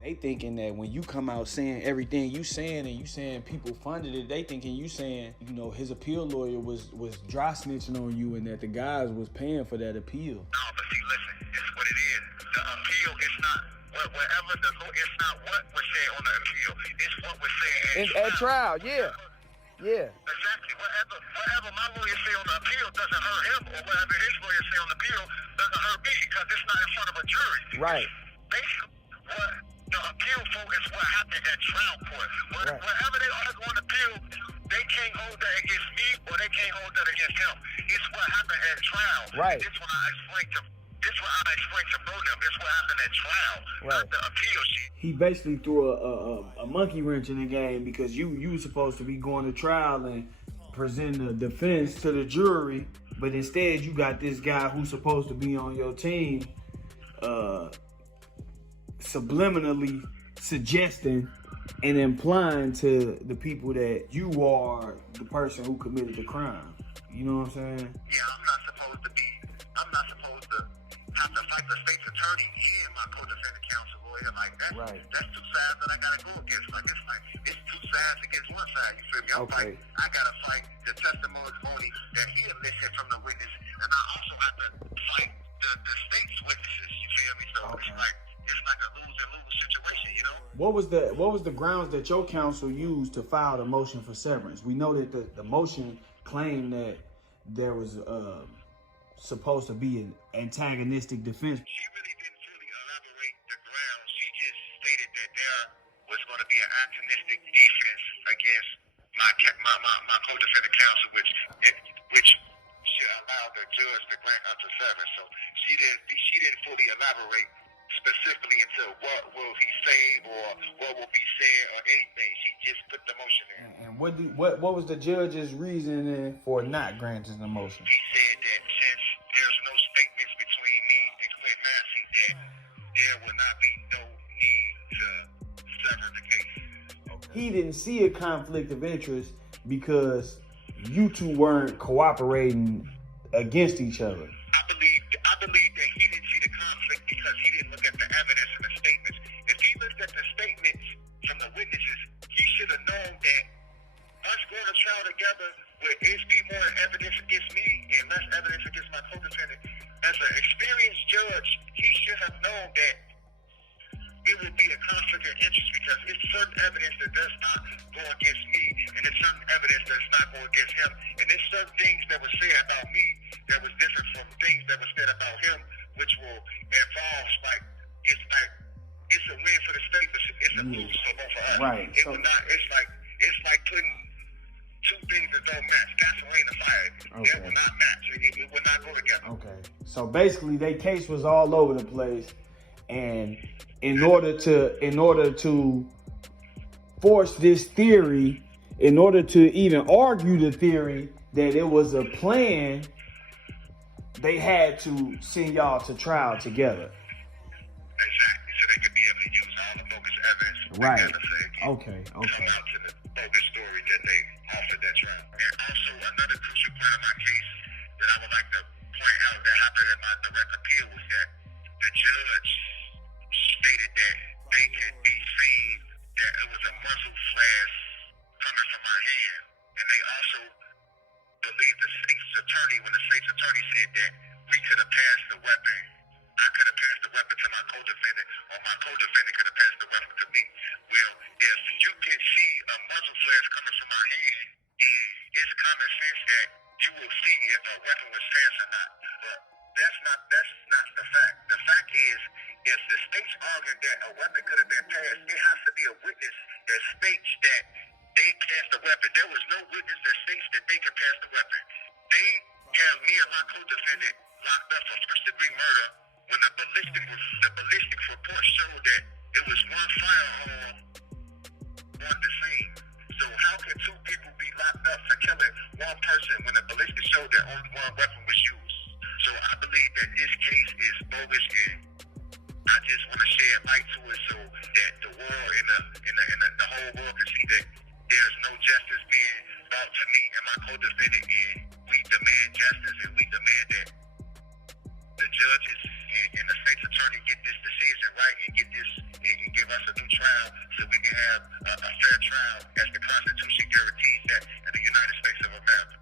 They thinking that when you come out saying everything you saying and you saying people funded it, they thinking you saying, you know, his appeal lawyer was dry snitching on you and that the guys was paying for that appeal. No, but see, listen, it's what it is. The appeal is not whatever the law. It's not what was said on the appeal. It's what was said at trial. Yeah. Exactly. Whatever my lawyer say on the appeal doesn't hurt him, or whatever his lawyer say on the appeal doesn't hurt me because it's not in front of a jury. Right. Basically, what the appeal for is what happened at trial court. Whatever they argue on the appeal, they can't hold that against me or they can't hold that against him. It's what happened at trial. Right. This what I explained to Rondo. It's what happened at trial, not the appeal sheet. He basically threw a monkey wrench in the game because you supposed to be going to trial and presenting a defense to the jury, but instead you got this guy who's supposed to be on your team subliminally suggesting and implying to the people that you are the person who committed the crime. You know what I'm saying? Yeah, I'm not supposed to have to fight the state's attorney and my co-defendant counsel lawyer like that. Right. That's two sides that I gotta go against. It's two sides against one side. You feel me? I gotta fight the testimony that he elicited from the witness, and I also have to fight the state's witnesses. You feel me? So it's like a lose-and-lose situation, you know. What was the grounds that your counsel used to file the motion for severance? We know that the motion claimed that there was supposed to be an antagonistic defense. She really didn't fully elaborate the grounds. She just stated that there was going to be an antagonistic defense against my co-defendant counsel, which should allow the judge to grant up to severance. So she didn't fully elaborate specifically into what will he say or what will be said or anything. She just put the motion in. And what was the judge's reasoning for not granting the motion? He said that since there's no statements between me and Clint Massey, that there will not be no need to sever the case. He didn't see a conflict of interest because you two weren't cooperating against each other. I believe that he didn't see the conflict because he didn't look at the evidence and the statements. If he looked at the statements from the witnesses, he should have known that us going to trial together with be more evidence against me and less evidence against my co-defendant. As an experienced judge, he should have known that it would be a conflict of interest because it's certain evidence that does not go against me and it's certain evidence that's not go against him. And there's certain things that were said about me that was different from things that were said about him, which will involve it's a win for the state, it's a lose for both of us. Right. It's like putting two things that don't match, gasoline and fire. Okay. It will not match. It will not go together. Okay. So basically, their case was all over the place, and in order to force this theory, in order to even argue the theory that it was a plan, they had to send y'all to trial together. Exactly. So they could be able to use all the bogus evidence. Right. Okay. Come out to the bogus story that they offered that trial. And also, another crucial part of my case that I would like to point out that happened in my direct appeal was that the judge stated that they could be seen that it was a muzzle flash coming from my hand. And they also believed the state's attorney, when the state's attorney said that we could have passed the weapon, I could have passed the weapon to my co-defendant, or my co-defendant could have passed the weapon to me. Well, if you can see a muzzle flash coming from my hand, then it's common sense that you will see if a weapon was passed or not. But that's not the fact. The fact is, if the state's arguing that a weapon could have been passed, it has to be a witness that states that they passed the weapon. There was no witness that states that they could pass the weapon. They have me and my co-defendant locked up for first-degree murder when the ballistics report showed that it was one firearm on the scene. So how can two people be locked up for killing one person when the ballistics showed that only one weapon was used? So I believe that this case is bogus, and I just want to shed light to it so that the world and the whole world can see that there's no justice being brought to me and my co-defendant, and we demand justice and we demand trial so we can have a fair trial as the Constitution guarantees that in the United States of America.